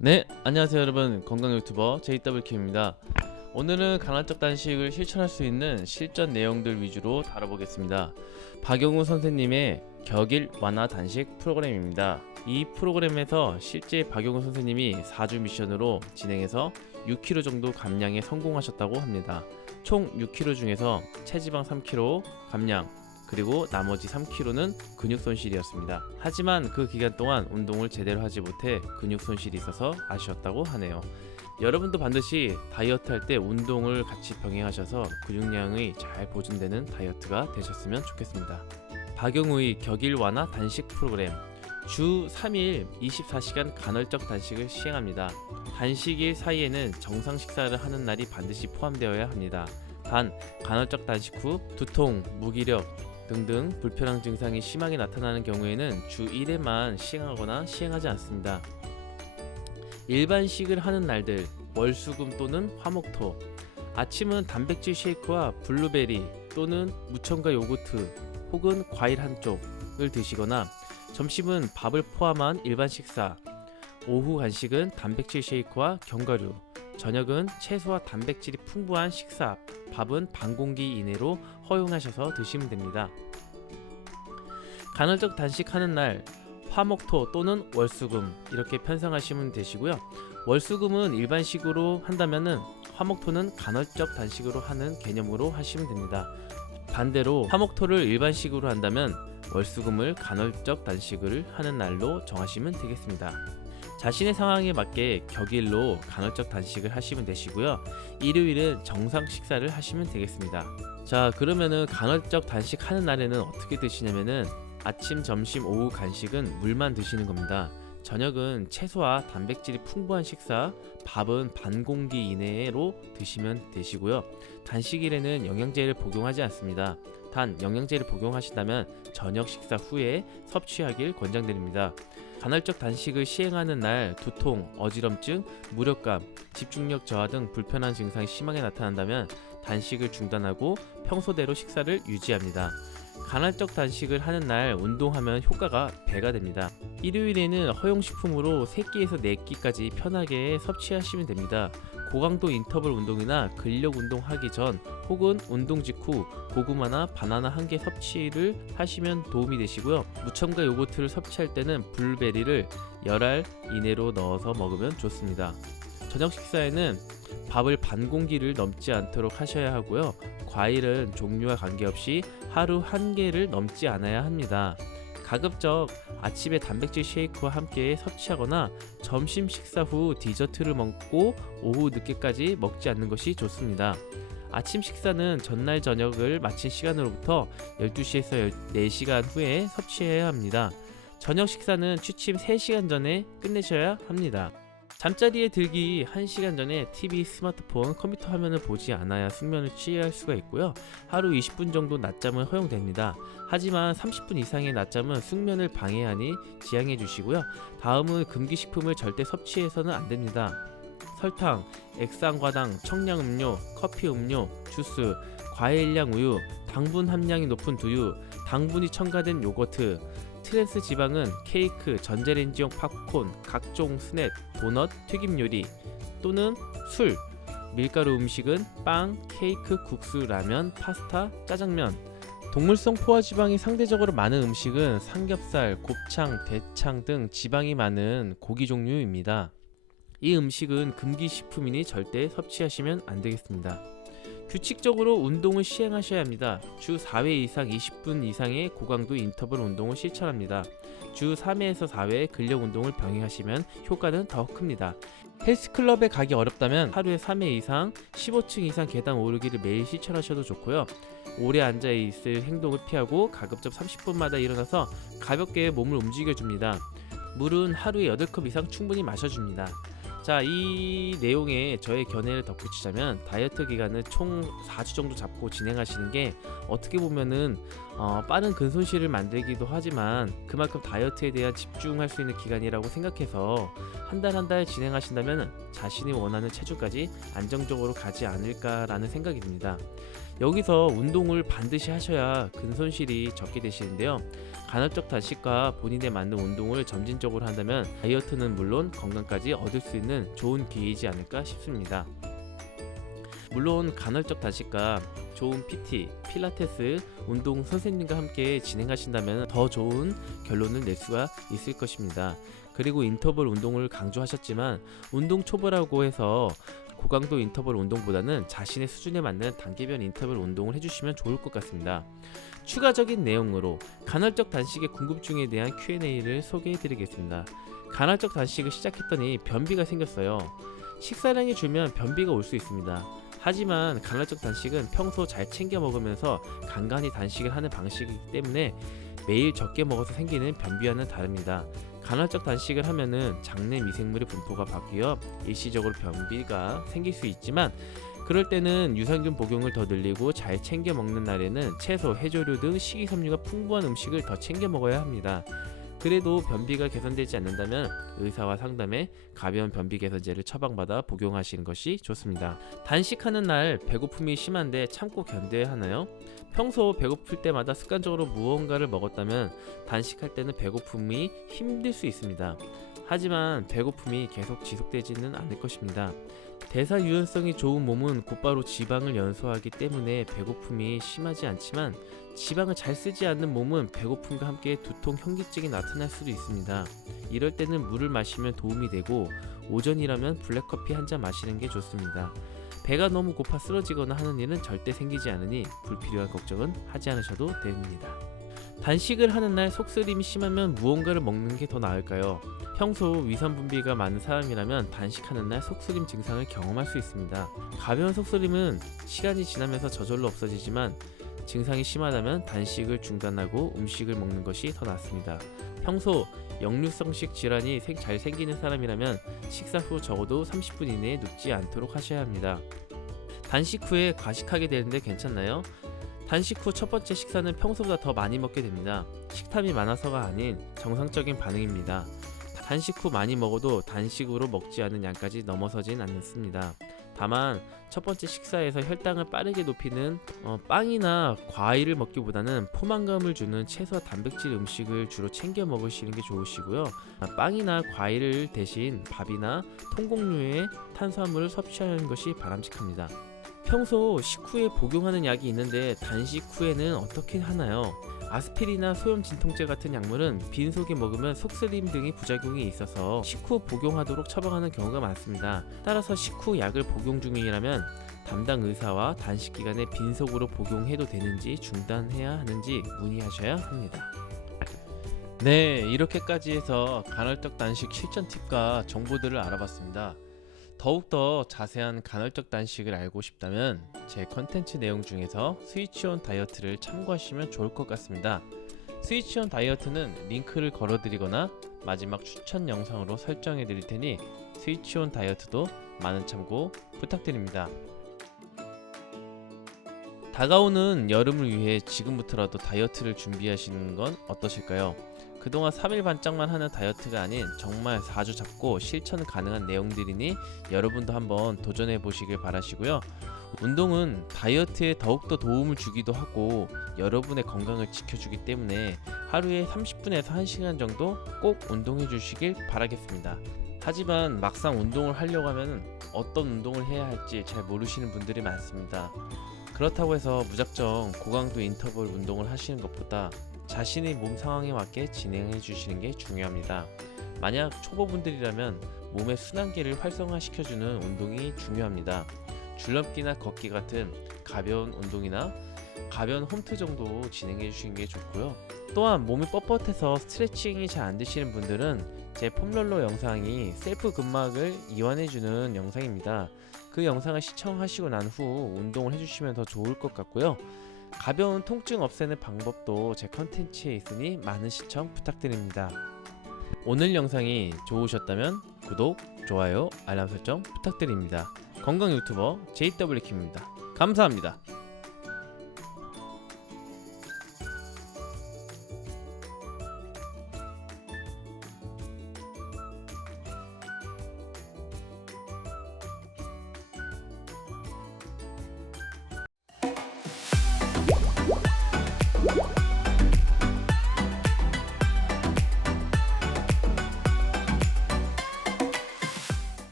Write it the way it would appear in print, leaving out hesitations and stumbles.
네, 안녕하세요 여러분. 건강 유튜버 JWK입니다. 오늘은 간헐적 단식을 실천할 수 있는 실전 내용들 위주로 다뤄보겠습니다. 박영우 선생님의 격일 완화 단식 프로그램입니다. 이 프로그램에서 실제 박영우 선생님이 4주 미션으로 진행해서 6kg 정도 감량에 성공하셨다고 합니다. 총 6kg 중에서 체지방 3kg 감량, 그리고 나머지 3kg는 근육 손실이었습니다. 하지만 그 기간 동안 운동을 제대로 하지 못해 근육 손실이 있어서 아쉬웠다고 하네요. 여러분도 반드시 다이어트 할 때 운동을 같이 병행하셔서 근육량이 잘 보존되는 다이어트가 되셨으면 좋겠습니다. 박영우의 격일 완화 단식 프로그램, 주 3일 24시간 간헐적 단식을 시행합니다. 단식일 사이에는 정상 식사를 하는 날이 반드시 포함되어야 합니다. 단, 간헐적 단식 후 두통, 무기력 등등 불편한 증상이 심하게 나타나는 경우에는 주 1회만 시행하거나 시행하지 않습니다. 일반식을 하는 날들, 월수금 또는 화목토. 아침은 단백질 쉐이크와 블루베리 또는 무첨가 요거트 혹은 과일 한쪽을 드시거나, 점심은 밥을 포함한 일반 식사, 오후 간식은 단백질 쉐이크와 견과류, 저녁은 채소와 단백질이 풍부한 식사, 밥은 반 공기 이내로 허용하셔서 드시면 됩니다. 간헐적 단식하는 날, 화목토 또는 월수금 이렇게 편성하시면 되시고요. 월수금은 일반식으로 한다면은 화목토는 간헐적 단식으로 하는 개념으로 하시면 됩니다. 반대로 화목토를 일반식으로 한다면 월수금을 간헐적 단식을 하는 날로 정하시면 되겠습니다. 자신의 상황에 맞게 격일로 간헐적 단식을 하시면 되시고요. 일요일은 정상 식사를 하시면 되겠습니다. 자, 그러면은 간헐적 단식 하는 날에는 어떻게 드시냐면은 아침, 점심, 오후 간식은 물만 드시는 겁니다. 저녁은 채소와 단백질이 풍부한 식사, 밥은 반 공기 이내로 드시면 되시고요. 단식일에는 영양제를 복용하지 않습니다. 단, 영양제를 복용하신다면 저녁 식사 후에 섭취하길 권장드립니다. 간헐적 단식을 시행하는 날 두통, 어지럼증, 무력감, 집중력 저하 등 불편한 증상이 심하게 나타난다면 단식을 중단하고 평소대로 식사를 유지합니다. 간헐적 단식을 하는 날 운동하면 효과가 배가 됩니다. 일요일에는 허용식품으로 3끼에서 4끼까지 편하게 섭취하시면 됩니다. 고강도 인터벌 운동이나 근력 운동 하기 전 혹은 운동 직후 고구마나 바나나 1개 섭취를 하시면 도움이 되시고요. 무첨가 요거트를 섭취할 때는 블루베리를 열알 이내로 넣어서 먹으면 좋습니다. 저녁 식사에는 밥을 반 공기를 넘지 않도록 하셔야 하고요. 과일은 종류와 관계없이 하루 1개를 넘지 않아야 합니다. 가급적 아침에 단백질 쉐이크와 함께 섭취하거나 점심 식사 후 디저트를 먹고 오후 늦게까지 먹지 않는 것이 좋습니다. 아침 식사는 전날 저녁을 마친 시간으로부터 12시에서 4시간 후에 섭취해야 합니다. 저녁 식사는 취침 3시간 전에 끝내셔야 합니다. 잠자리에 들기 1시간 전에 TV, 스마트폰, 컴퓨터 화면을 보지 않아야 숙면을 취할 수가 있고요. 하루 20분 정도 낮잠은 허용됩니다. 하지만 30분 이상의 낮잠은 숙면을 방해하니 지양해 주시고요. 다음은 금기식품을 절대 섭취해서는 안 됩니다. 설탕, 액상과당, 청량음료, 커피 음료, 주스, 과일량 우유, 당분 함량이 높은 두유, 당분이 첨가된 요거트, 트랜스 지방은 케이크, 전자레인지용 팝콘, 각종 스낵, 도넛, 튀김 요리 또는 술, 밀가루 음식은 빵, 케이크, 국수, 라면, 파스타, 짜장면. 동물성 포화지방이 상대적으로 많은 음식은 삼겹살, 곱창, 대창 등 지방이 많은 고기 종류입니다. 이 음식은 금기식품이니 절대 섭취하시면 안 되겠습니다. 규칙적으로 운동을 시행하셔야 합니다. 주 4회 이상 20분 이상의 고강도 인터벌 운동을 실천합니다. 주 3회에서 4회 근력 운동을 병행하시면 효과는 더 큽니다. 헬스클럽에 가기 어렵다면 하루에 3회 이상 15층 이상 계단 오르기를 매일 실천하셔도 좋고요. 오래 앉아 있을 행동을 피하고 가급적 30분마다 일어나서 가볍게 몸을 움직여줍니다. 물은 하루에 8컵 이상 충분히 마셔줍니다. 자, 이 내용에 저의 견해를 덧붙이자면 다이어트 기간을 총 4주 정도 잡고 진행하시는 게 어떻게 보면은 빠른 근손실을 만들기도 하지만 그만큼 다이어트에 대한 집중할 수 있는 기간이라고 생각해서 한 달 한 달 진행하신다면 자신이 원하는 체중까지 안정적으로 가지 않을까라는 생각이 듭니다. 여기서 운동을 반드시 하셔야 근손실이 적게 되시는데요. 간헐적 단식과 본인에 맞는 운동을 점진적으로 한다면 다이어트는 물론 건강까지 얻을 수 있는 좋은 기회이지 않을까 싶습니다. 물론 간헐적 단식과 좋은 PT, 필라테스, 운동 선생님과 함께 진행하신다면 더 좋은 결론을 낼 수가 있을 것입니다. 그리고 인터벌 운동을 강조하셨지만 운동 초보라고 해서 고강도 인터벌 운동보다는 자신의 수준에 맞는 단계별 인터벌 운동을 해주시면 좋을 것 같습니다. 추가적인 내용으로 간헐적 단식의 궁금증에 대한 Q&A를 소개해드리겠습니다. 간헐적 단식을 시작했더니 변비가 생겼어요. 식사량이 줄면 변비가 올 수 있습니다. 하지만 간헐적 단식은 평소 잘 챙겨 먹으면서 간간히 단식을 하는 방식이기 때문에 매일 적게 먹어서 생기는 변비와는 다릅니다. 간헐적 단식을 하면은 장내 미생물의 분포가 바뀌어 일시적으로 변비가 생길 수 있지만 그럴 때는 유산균 복용을 더 늘리고 잘 챙겨 먹는 날에는 채소, 해조류 등 식이섬유가 풍부한 음식을 더 챙겨 먹어야 합니다. 그래도 변비가 개선되지 않는다면 의사와 상담해 가벼운 변비 개선제를 처방받아 복용하시는 것이 좋습니다. 단식하는 날 배고픔이 심한데 참고 견뎌야 하나요? 평소 배고플 때마다 습관적으로 무언가를 먹었다면 단식할 때는 배고픔이 힘들 수 있습니다. 하지만 배고픔이 계속 지속되지는 않을 것입니다. 대사 유연성이 좋은 몸은 곧바로 지방을 연소하기 때문에 배고픔이 심하지 않지만 지방을 잘 쓰지 않는 몸은 배고픔과 함께 두통, 현기증이 나타날 수도 있습니다. 이럴 때는 물을 마시면 도움이 되고 오전이라면 블랙커피 한 잔 마시는 게 좋습니다. 배가 너무 고파 쓰러지거나 하는 일은 절대 생기지 않으니 불필요한 걱정은 하지 않으셔도 됩니다. 단식을 하는 날 속쓰림이 심하면 무언가를 먹는 게 더 나을까요? 평소 위산 분비가 많은 사람이라면 단식하는 날 속쓰림 증상을 경험할 수 있습니다. 가벼운 속쓰림은 시간이 지나면서 저절로 없어지지만 증상이 심하다면 단식을 중단하고 음식을 먹는 것이 더 낫습니다. 평소 역류성식 질환이 잘 생기는 사람이라면 식사 후 적어도 30분 이내에 눕지 않도록 하셔야 합니다. 단식 후에 과식하게 되는데 괜찮나요? 단식 후 첫 번째 식사는 평소보다 더 많이 먹게 됩니다. 식탐이 많아서가 아닌 정상적인 반응입니다. 단식 후 많이 먹어도 단식으로 먹지 않은 양까지 넘어서진 않습니다. 다만 첫 번째 식사에서 혈당을 빠르게 높이는 빵이나 과일을 먹기보다는 포만감을 주는 채소와 단백질 음식을 주로 챙겨 먹으시는 게 좋으시고요. 빵이나 과일을 대신 밥이나 통곡류의 탄수화물을 섭취하는 것이 바람직합니다. 평소 식후에 복용하는 약이 있는데 단식 후에는 어떻게 하나요? 아스피린이나 소염 진통제 같은 약물은 빈속에 먹으면 속쓰림 등의 부작용이 있어서 식후 복용하도록 처방하는 경우가 많습니다. 따라서 식후 약을 복용 중이라면 담당 의사와 단식 기간에 빈속으로 복용해도 되는지 중단해야 하는지 문의하셔야 합니다. 네, 이렇게까지 해서 간헐적 단식 실전 팁과 정보들을 알아봤습니다. 더욱더 자세한 간헐적 단식을 알고 싶다면 제 컨텐츠 내용 중에서 스위치온 다이어트를 참고하시면 좋을 것 같습니다. 스위치온 다이어트는 링크를 걸어드리거나 마지막 추천 영상으로 설정해 드릴 테니 스위치온 다이어트도 많은 참고 부탁드립니다. 다가오는 여름을 위해 지금부터라도 다이어트를 준비하시는 건 어떠실까요? 그동안 3일 반짝만 하는 다이어트가 아닌 정말 4주 잡고 실천 가능한 내용들이니 여러분도 한번 도전해 보시길 바라시고요. 운동은 다이어트에 더욱더 도움을 주기도 하고 여러분의 건강을 지켜주기 때문에 하루에 30분에서 1시간 정도 꼭 운동해 주시길 바라겠습니다. 하지만 막상 운동을 하려고 하면 어떤 운동을 해야 할지 잘 모르시는 분들이 많습니다. 그렇다고 해서 무작정 고강도 인터벌 운동을 하시는 것보다 자신의 몸 상황에 맞게 진행해 주시는 게 중요합니다. 만약 초보분들이라면 몸의 순환계를 활성화시켜주는 운동이 중요합니다. 줄넘기나 걷기 같은 가벼운 운동이나 가벼운 홈트 정도 진행해 주시는 게 좋고요. 또한 몸이 뻣뻣해서 스트레칭이 잘 안 되시는 분들은 제 폼롤러 영상이 셀프 근막을 이완해 주는 영상입니다. 그 영상을 시청하시고 난 후 운동을 해주시면 더 좋을 것 같고요. 가벼운 통증 없애는 방법도 제 컨텐츠에 있으니 많은 시청 부탁드립니다. 오늘 영상이 좋으셨다면 구독, 좋아요, 알람 설정 부탁드립니다. 건강 유튜버 JW킴입니다. 감사합니다.